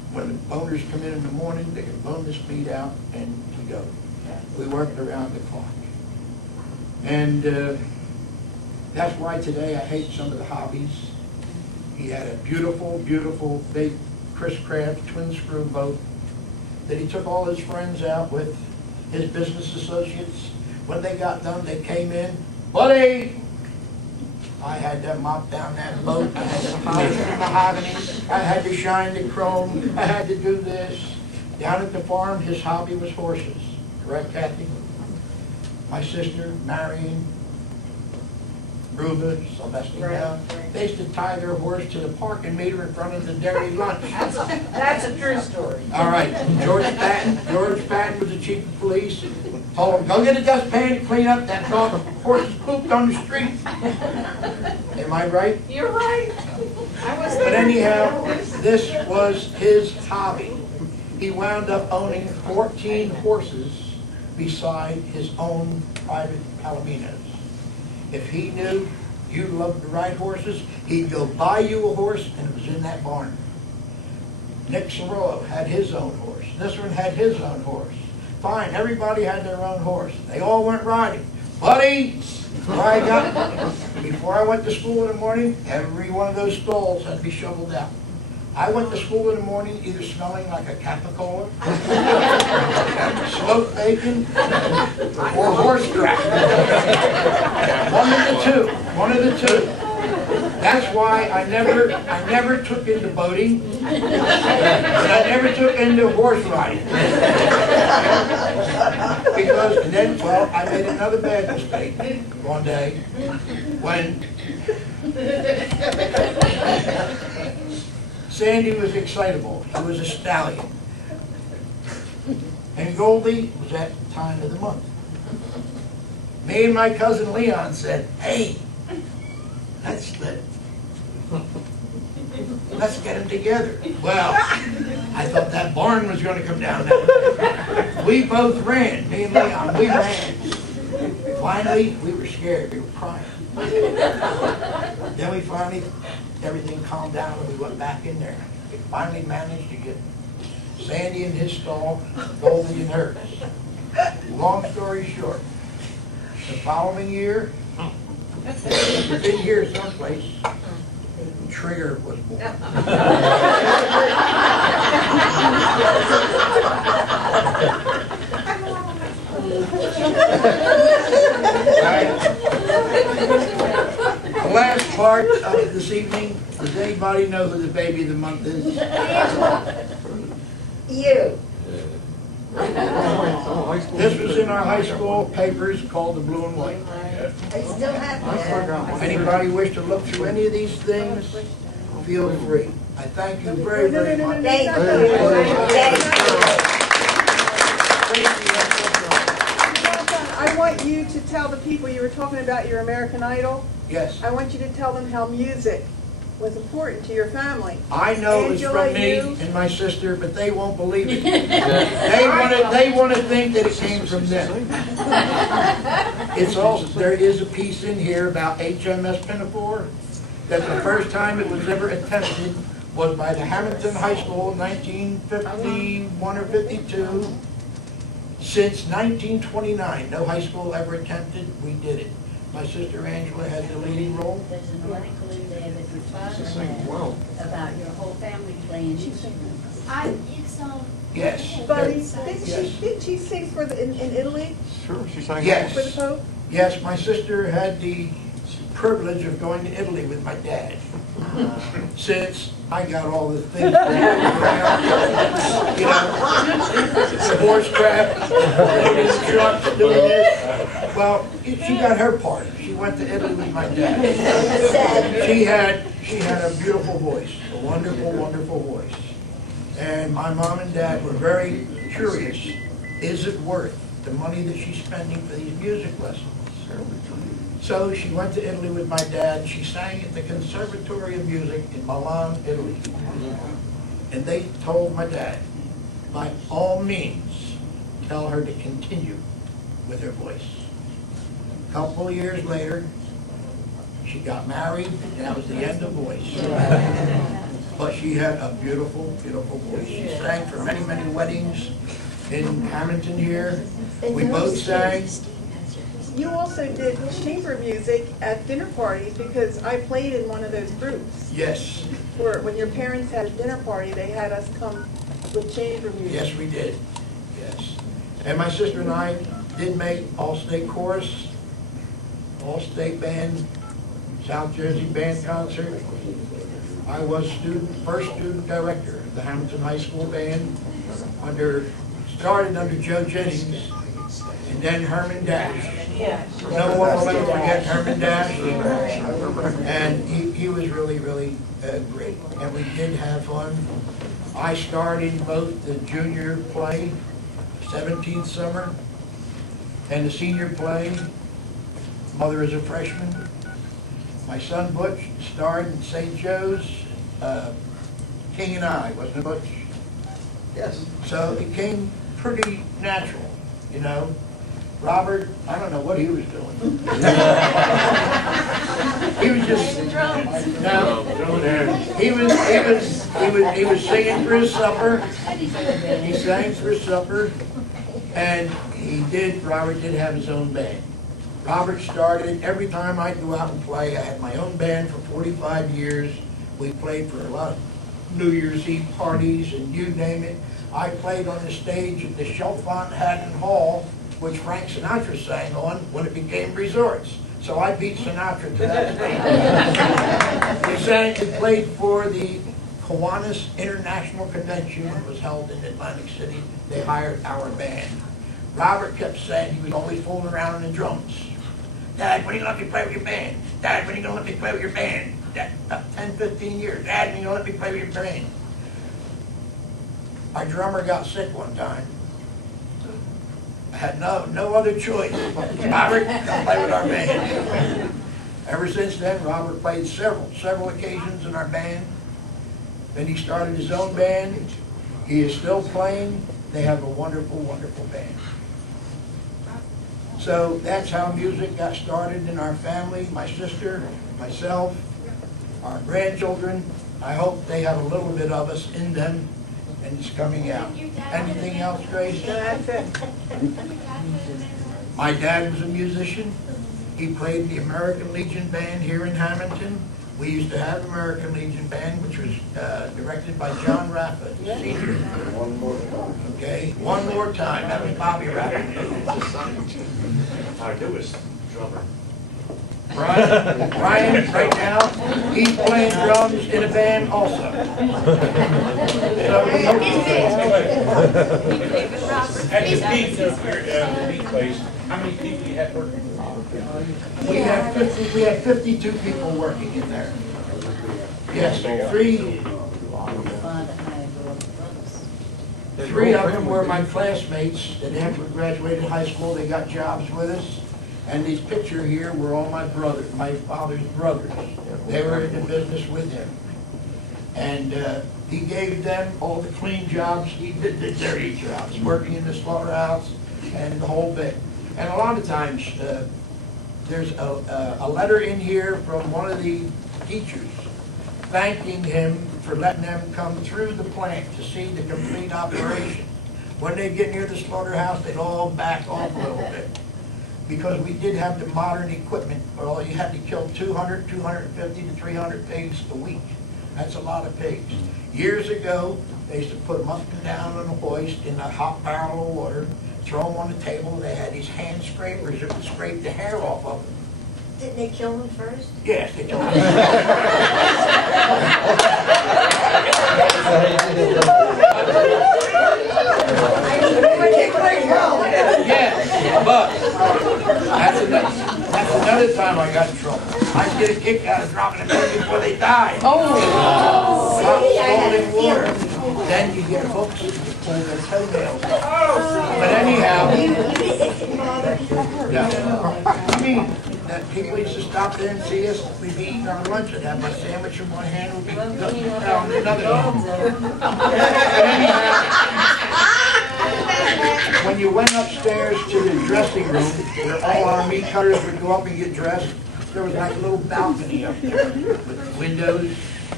When the boners come in the morning, they can bone this meat out and to go. We worked around the clock. And that's why today I hate some of the hobbies. He had a beautiful, beautiful big Chris Craft twin screw boat that he took all his friends out with, his business associates. When they got done, they came in, buddy! I had to mop down that boat, I had to polish the mahogany, I had to shine the chrome, I had to do this. Down at the farm, his hobby was horses. Correct, Kathy? My sister, Marion, Ruba, Sylvester, they used to tie their horse to the parking meter in front of the dairy lunch. That's a true story. All right, George Patton was the chief of police. Told him, go get a dustpan and clean up that dog horse pooped on the street. Am I right? You're right. I was But there. anyhow, this was his hobby. He wound up owning 14 horses beside his own private palominos. If he knew you loved to ride horses, he'd go buy you a horse, and it was in that barn. Nick Sorrello had his own horse. This one had his own horse. Fine, everybody had their own horse. They all went riding. Buddy, before I went to school in the morning, every one of those stalls had to be shoveled out. I went to school in the morning either smelling like a capicola, smoked bacon, or horse crap. One of the two. That's why I never took into boating, and I never took into horse riding. Because, and then, well, I made another bad mistake one day when Sandy was excitable. He was a stallion. And Goldie was at the time of the month. Me and my cousin Leon said, hey, let's get them together. Well, I thought that barn was going to come down that way. We both ran, me and Leon, we ran. Finally, we were scared, we were crying. Then we finally, everything calmed down and we went back in there. We finally managed to get Sandy in his stall, Goldie in hers. Long story short, the following year, within here someplace, Trigger was born. The last part of this evening, does anybody know who the baby of the month is? You. This was in our high school papers called the Blue and White. I still have that. Anybody wish to look through any of these things, feel free. I thank you very, very much. Thank you. I want you to tell the people, you were talking about your American Idol. Yes. I want you to tell them how music was important to your family. I know it was Angela, from me you? and my sister, but they won't believe it. They want to think that it came from them. It's also, there is a piece in here about HMS Pinafore, that the first time it was ever attempted was by the Hammonton High School in 1951 or 52. Since 1929, no high school ever attempted, we did it. My sister Angela had the leading role. There's an article in there that your father had about your whole family playing instruments. Yes. Buddy, Yes. didn't she sing for in Italy Sure, she sang. Yes. for the Pope? Yes, my sister had the privilege of going to Italy with my dad. Since I got all the things around, you know, the horse crap, the trucks, doing this. Well, she got her part. She went to Italy with my dad. She had a beautiful voice, a wonderful, wonderful voice. And my mom and dad were very curious, is it worth the money that she's spending for these music lessons? So she went to Italy with my dad. She sang at the Conservatory of Music in Milan, Italy. And they told my dad, by all means, tell her to continue with her voice. A couple of years later, she got married, and that was the end of voice. but she had a beautiful, beautiful voice. She sang for many, many weddings in Hammonton here. We both sang. You also did chamber music at dinner parties because I played in one of those groups. Yes, Where when your parents had a dinner party, they had us come with chamber music. yes, we did. Yes. And my sister and I did make all-state chorus, all-state band, South Jersey band concert. I was first student director of the Hammonton High School band started under Joe Jennings and then Herman Dash. No one will ever forget Herman Dash. And he was really, really great. And we did have fun. I starred in both the junior play, 17th Summer, and the senior play, Mother is a Freshman. My son Butch starred in St. Joe's, King and I, wasn't it, Butch? Yes. So it came pretty natural, you know. Robert, I don't know what he was doing. He was just, no, he was singing for his supper. He sang for his supper, and Robert did have his own band. Robert started, every time I'd go out and play, I had my own band for 45 years. We played for a lot of New Year's Eve parties and you name it. I played on the stage at the Chalfont-Haddon Hall, which Frank Sinatra sang on when it became Resorts. So I beat Sinatra to that stage. We played for the Kiwanis International Convention when it was held in Atlantic City. They hired our band. Robert kept saying he was always fooling around on the drums. Dad, when are you going to let me play with your band? Dad, when are you going to let me play with your band? About 10, 15 years. Dad, when are you going to let me play with your band? Our drummer got sick one time. I had no other choice. Robert, come play with our band. Ever since then, Robert played several occasions in our band. Then he started his own band. He is still playing. They have a wonderful, wonderful band. So that's how music got started in our family. My sister, myself, our grandchildren. I hope they have a little bit of us in them, and it's coming out. Anything else, Grace? That's it. My dad was a musician. He played in the American Legion Band here in Hammonton. We used to have American Legion Band, which was directed by John Raffa, Sr. One more time. Okay, one more time. That was Bobby Raffa. Our newest drummer. Brian, right now, he's playing drums in a band also. So we hope At the beat, the beat place, how many people you had working? we have 52 people working in there. Yes, three of them were my classmates, and after we graduated high school, they got jobs with us. And these pictures here were all my father's brothers. They were in the business with him. And he gave them all the clean jobs, he did the dirty jobs, working in the slaughterhouse and the whole bit. And a lot of times, there's a letter in here from one of the teachers thanking him for letting them come through the plant to see the complete operation. When they get near the slaughterhouse, they'd all back off a little bit, because we did have the modern equipment. Well, you had to kill 200, 250 to 300 pigs a week. That's a lot of pigs. Years ago, they used to put them up and down on a hoist in a hot barrel of water, throw them on the table. They had these hand scrapers that would scrape the hair off of them. Didn't they kill them first? Yes, they killed them. Yes, but that's another time I got in trouble. I get a kick out of dropping them in before they die. Scalding water. Then you get hooks and you pull their toenails off. But anyhow, I mean, that people used to stop there and see us. We'd be eating our lunch and have my sandwich in one hand, we'd be cooking it down in another hand. But anyhow, when you went upstairs to the dressing room, where all our meat cutters would go up and get dressed, there was like a little balcony up there with windows.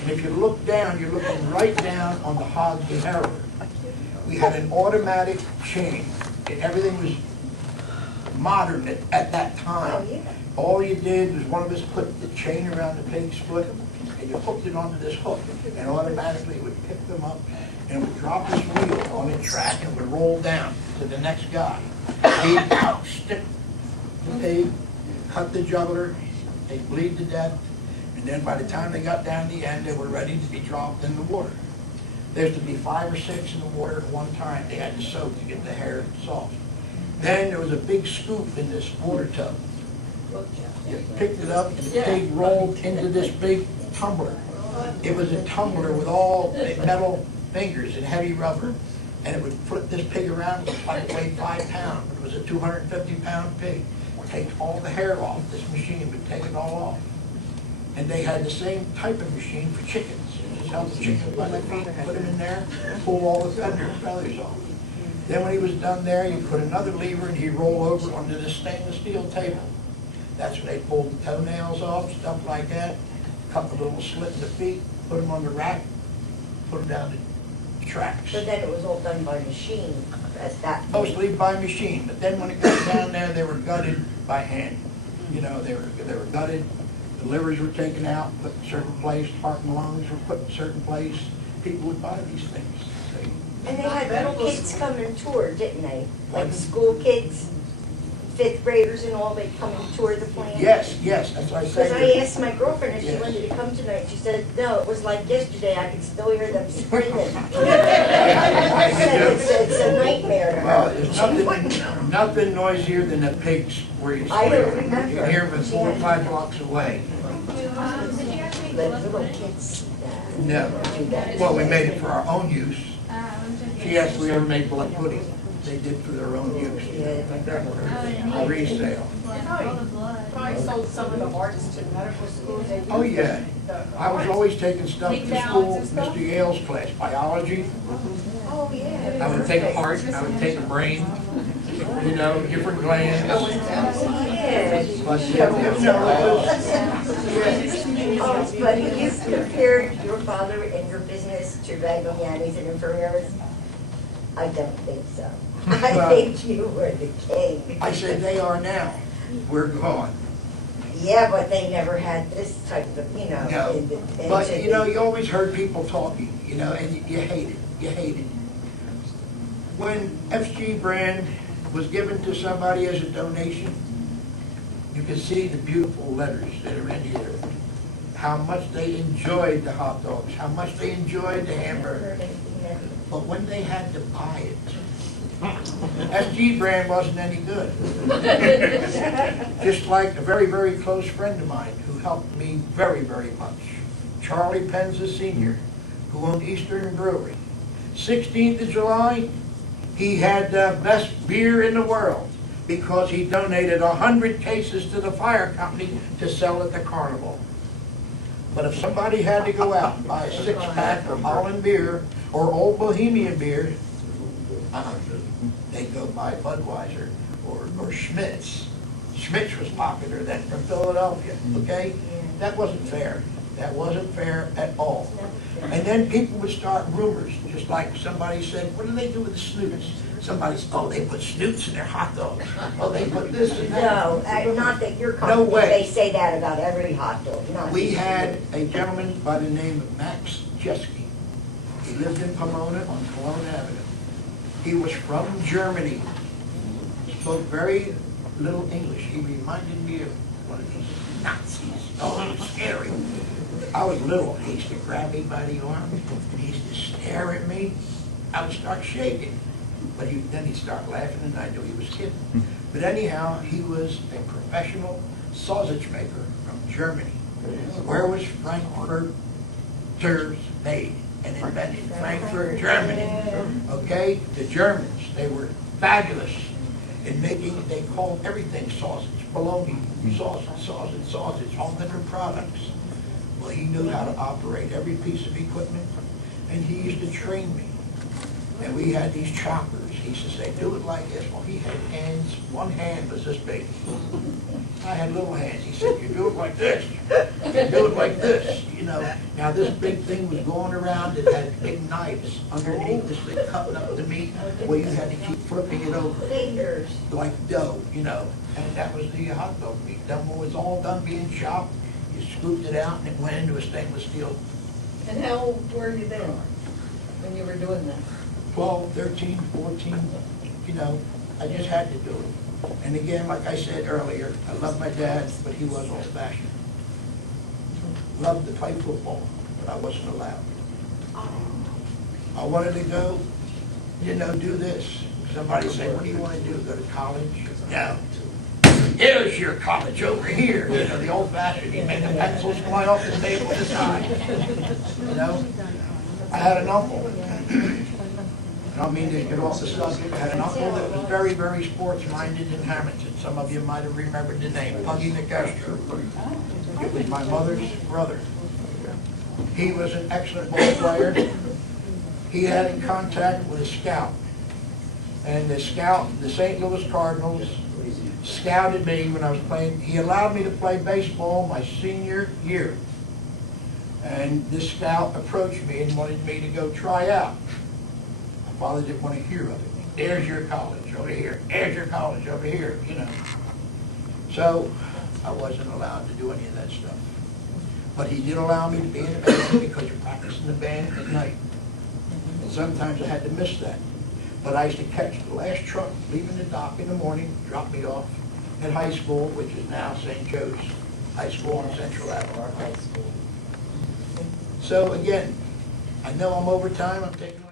And if you look down, you're looking right down on the hogs and harrower. We had an automatic chain, and everything was modern at that time. All you did was one of us put the chain around the pig's foot, and you hooked it onto this hook, and automatically it would pick them up, and it would drop this wheel on the track, and it would roll down to the next guy. He'd stick the pig, cut the jugular, they'd bleed to death, and then by the time they got down to the end, they were ready to be dropped in the water. There's to be 5 or 6 in the water at one time. They had to soak to get the hair soft. Then there was a big scoop in this water tub. You picked it up and the pig rolled into this big tumbler. It was a tumbler with all metal fingers and heavy rubber. And it would flip this pig around, like it weighed 5 pounds. It was a 250-pound pig. Take all the hair off. This machine would take it all off. And they had the same type of machine for chickens. Just held the chicken by the feet, put him in there, pull all the feathers off. Then when he was done there, you put another lever and he'd roll over onto this stainless steel table. That's when they pulled the toenails off, stuff like that. Cut the little slit in the feet, put them on the rack, put them down the tracks. So then it was all done by machine at that point? Mostly by machine, but then when it got down there, they were gutted by hand. You know, they were gutted. The livers were taken out, put in a certain place, heart and lungs were put in a certain place. People would buy these things. And they had little kids come and tour, didn't they? Like school kids, 5th graders and all, they'd come and tour the plant? Yes, that's what I said. Because I asked my girlfriend if she wanted to come tonight. She said, no, it was like yesterday. I could still hear them screaming. I said it's a nightmare to Well, her. there's nothing noisier than the pigs where you I don't sleep. remember. You can hear them 4 or 5 blocks away. Did you guys make The blood little pudding? kids. No. Well, we made it for our own use. She asked if we ever made blood pudding. They did for their own use. A resale. All the blood. Probably sold some of the artists to medical schools. They Oh, use yeah. the I was always taking stuff Take to balance school, and stuff? Mr. Yale's class, biology. Oh, yeah. I would take a heart, I would take a brain, you know, different glands. Yeah. But, no, But if you compared your father and your business to Ragognani's and Infirmers, I don't think so. I Well- think you were the king. I said they are now. We're gone. Yeah, but they never had this type of, you know. No. But, you know, you always heard people talking, you know, and you hate it. You hate it. When FG brand was given to somebody as a donation, you can see the beautiful letters that are in here. How much they enjoyed the hot dogs, how much they enjoyed the hamburger. But when they had to buy it, FG brand wasn't any good. Just like a very, very close friend of mine who helped me very, very much, Charlie Penza Sr., who owned Eastern Brewery. 16th of July, he had the best beer in the world because he donated 100 cases to the fire company to sell at the carnival. But if somebody had to go out and buy a 6-pack of Holland beer or Old Bohemian beer, they'd go buy Budweiser or Schmitz. Schmitz was popular then from Philadelphia, okay? That wasn't fair. That wasn't fair at all. And then people would start rumors, just like somebody said, what do they do with the snoots? Somebody said, oh, they put snoots in their hot dogs. Oh, they put this and that. No, not that your company, No way. they say that about every hot dog, not We just had yours. a gentleman by the name of Max Jeske. He lived in Pomona on Cologne Avenue. He was from Germany. Spoke very little English. He reminded me of one of these Nazis. Oh, it was scary. I was little. He used to grab me by the arm, and he used to stare at me. I would start shaking. But then he'd start laughing, and I knew he was kidding. But anyhow, he was a professional sausage maker from Germany. Where was Frankfurters made and invented? Frankfurt, Germany. Okay? The Germans, they were fabulous in making, they called everything sausage, bologna, sausage, all different products. Well, he knew how to operate every piece of equipment, and he used to train me. And we had these choppers. He used to say, do it like this. Well, he had hands, one hand was this big. I had little hands. He said, you do it like this. You do it like this, you know. Now this big thing was going around that had big knives underneath this thing, cutting up the meat. Well, you had to keep flipping it over Fingers. like dough, you know. And that was the hot dog meat. Then when it was all done being chopped, you scooped it out and it went into a stainless steel. And how old were you then, when you were doing that? 12, 13, 14, you know, I just had to do it. And again, like I said earlier, I love my dad, but he was old-fashioned. Loved to play football, but I wasn't allowed. I wanted to go, you know, do this. Somebody say, what do you want to do, go to college? No. Here's your college over here, you know, the old-fashioned, you made the pencils fly off the table to the side. You know, I had an uncle. I don't mean to get off the subject. I had an uncle that was very, very sports-minded in Hammonton. Some of you might have remembered the name, Puggy Gazzara. It was my mother's brother. He was an excellent ball player. He had in contact with a scout. And the scout, the St. Louis Cardinals, scouted me when I was playing. He allowed me to play baseball my senior year. And this scout approached me and wanted me to go try out. My father didn't want to hear of it. There's your college over here. There's your college over here, you know. So I wasn't allowed to do any of that stuff. But he did allow me to be in the band because you're practicing the band at night. And sometimes I had to miss that. But I used to catch the last truck leaving the dock in the morning, drop me off at high school, which is now St. Joe's High School on Central Avenue. So again, I know I'm over time. I'm taking